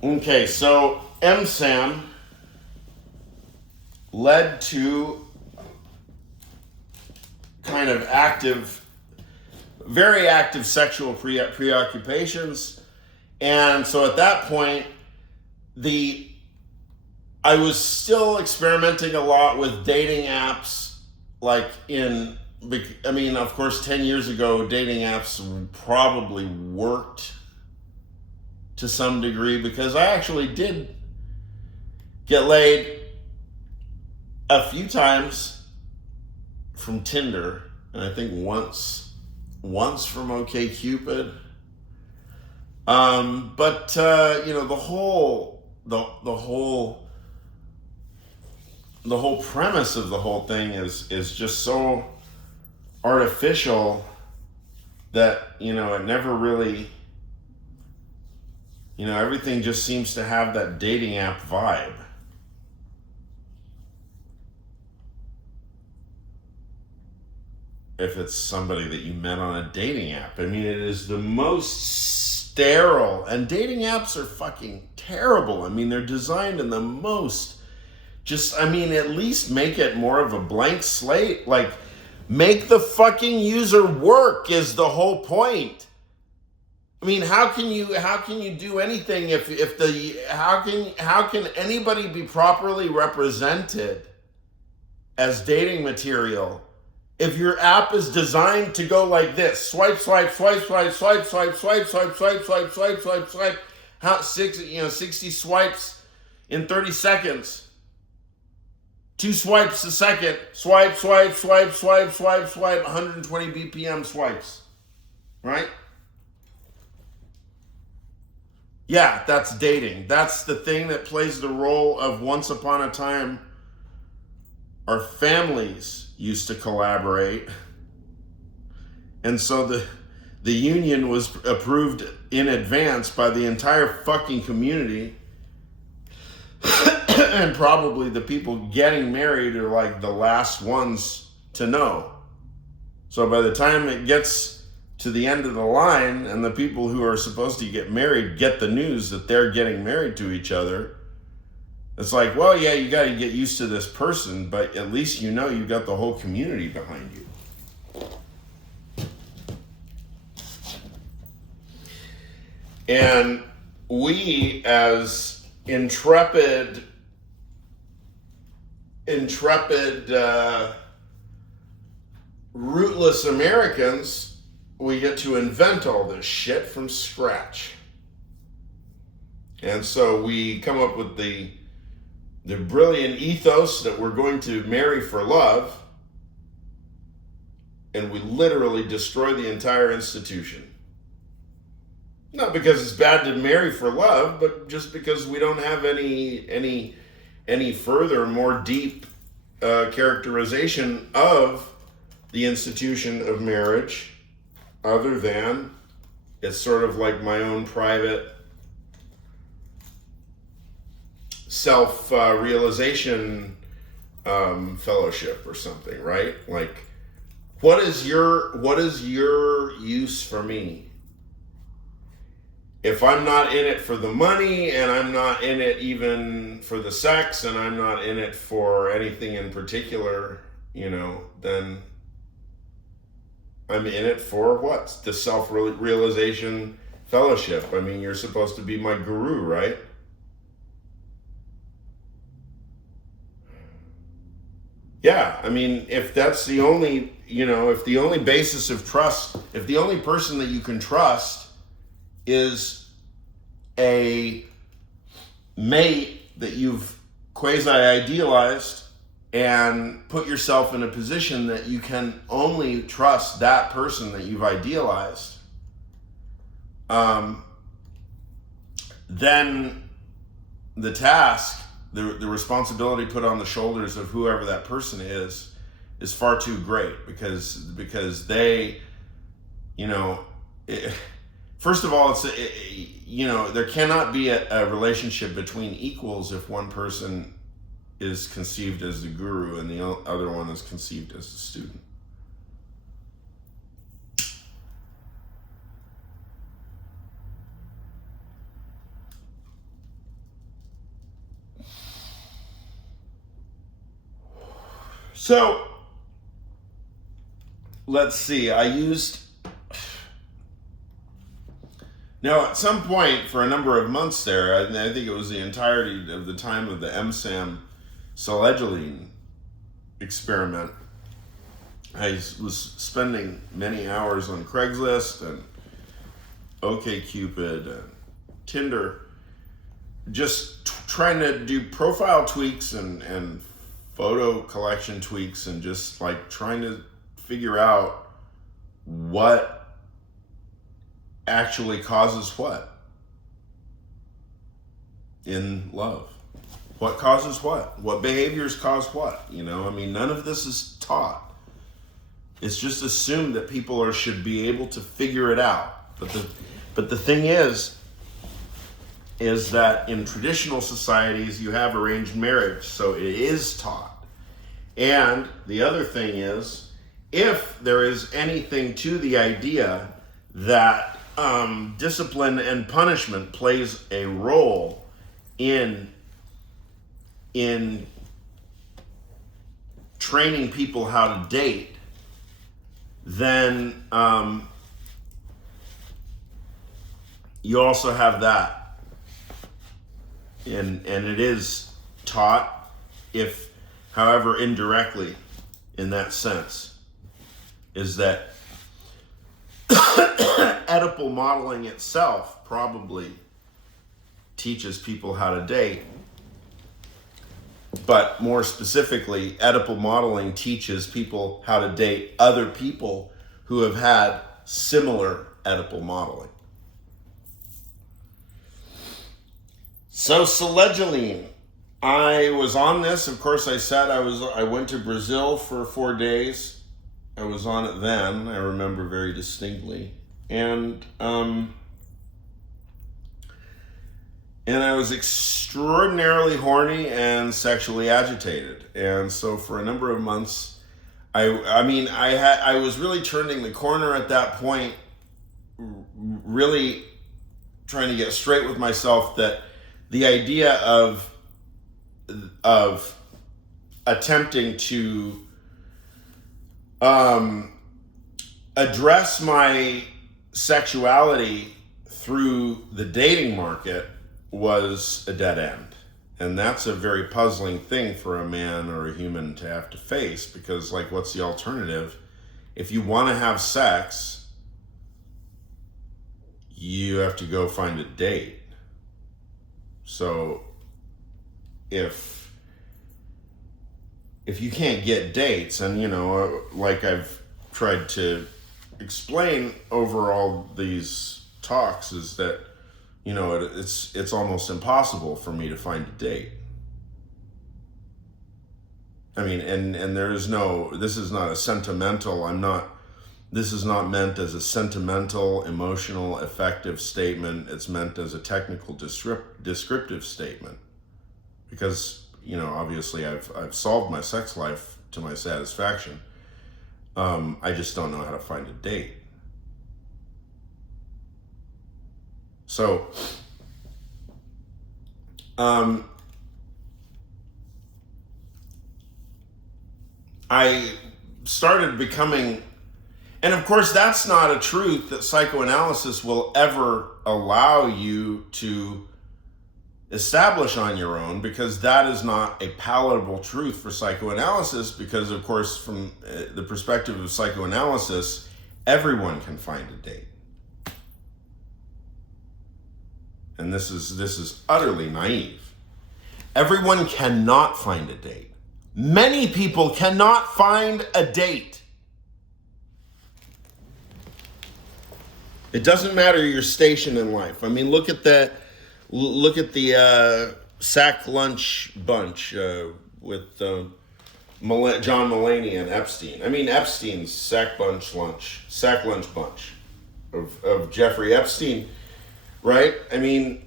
Okay, so EMSAM led to kind of very active sexual preoccupations. And so at that point, I was still experimenting a lot with dating apps, of course, 10 years ago, dating apps probably worked to some degree because I actually did get laid a few times from Tinder, and I think once from OkCupid. But the whole premise of the whole thing is just so artificial that it never really, everything just seems to have that dating app vibe. If it's somebody that you met on a dating app. I mean, it is the most sterile, and dating apps are fucking terrible. I mean, they're designed in the most, at least make it more of a blank slate. Like, make the fucking user work is the whole point. I mean, how can you do anything how can anybody be properly represented as dating material if your app is designed to go like this? Swipe, swipe, swipe, swipe, swipe, swipe, swipe, swipe, swipe, swipe, swipe, swipe, swipe. 60 swipes in 30 seconds. 2 swipes a second. Swipe, swipe, swipe, swipe, swipe, swipe. 120 BPM swipes. Right? Yeah, that's dating. That's the thing that plays the role of once upon a time our families used to collaborate. And so the union was approved in advance by the entire fucking community. And probably the people getting married are like the last ones to know. So by the time it gets to the end of the line and the people who are supposed to get married get the news that they're getting married to each other, it's like, well, yeah, you got to get used to this person, but at least you've got the whole community behind you. And we, as intrepid, rootless Americans, we get to invent all this shit from scratch. And so we come up with the brilliant ethos that we're going to marry for love, and we literally destroy the entire institution. Not because it's bad to marry for love, but just because we don't have any further, more deep characterization of the institution of marriage, other than it's sort of like my own private self-realization fellowship or something, right? Like, what is your use for me? If I'm not in it for the money, and I'm not in it even for the sex, and I'm not in it for anything in particular, then I'm in it for what? The self-realization fellowship. I mean, you're supposed to be my guru, right? Yeah, I mean, if that's the only, if the only basis of trust, if the only person that you can trust is a mate that you've quasi-idealized and put yourself in a position that you can only trust that person that you've idealized, then the task, the responsibility put on the shoulders of whoever that person is far too great, because they, first of all, there cannot be a relationship between equals if one person is conceived as the guru and the other one is conceived as the student. So, let's see, now at some point for a number of months there, I think it was the entirety of the time of the EMSAM Selegiline experiment, I was spending many hours on Craigslist and OkCupid and Tinder, just trying to do profile tweaks and photo collection tweaks, and just like trying to figure out what actually causes what in love. What causes what? What behaviors cause what? You know, I mean, none of this is taught. It's just assumed that people should be able to figure it out. But the thing is that in traditional societies you have arranged marriage, so it is taught. And the other thing is, if there is anything to the idea that discipline and punishment plays a role in training people how to date, then you also have that, and it is taught, if however indirectly in that sense, is that Oedipal modeling itself probably teaches people how to date. But more specifically, Oedipal modeling teaches people how to date other people who have had similar Oedipal modeling. So Selegiline, I was on this. Of course, I said I went to Brazil for 4 days. I was on it then. I remember very distinctly, and I was extraordinarily horny and sexually agitated. And so for a number of months, I was really turning the corner at that point, really trying to get straight with myself that the idea of attempting to address my sexuality through the dating market was a dead end. And that's a very puzzling thing for a man or a human to have to face, because, like, what's the alternative? If you want to have sex, you have to go find a date. So if you can't get dates, and, you know, like I've tried to explain over all these talks, is that, you know, it's almost impossible for me to find a date. I mean, and this is not a sentimental, this is not meant as a sentimental, emotional, affective statement. It's meant as a technical descriptive statement. Because, you know, obviously I've solved my sex life to my satisfaction. I just don't know how to find a date. So, I started becoming, and of course that's not a truth that psychoanalysis will ever allow you to establish on your own, because that is not a palatable truth for psychoanalysis, because of course from the perspective of psychoanalysis, everyone can find a date. And this is utterly naive. Everyone cannot find a date. Many people cannot find a date. It doesn't matter your station in life. I mean, look at the sack lunch bunch with John Mulaney and Epstein. I mean, Epstein's sack lunch bunch of Jeffrey Epstein. Right? I mean,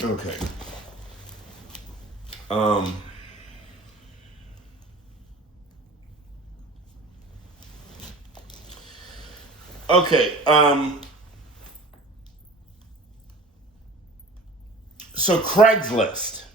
okay. Okay. So Craigslist.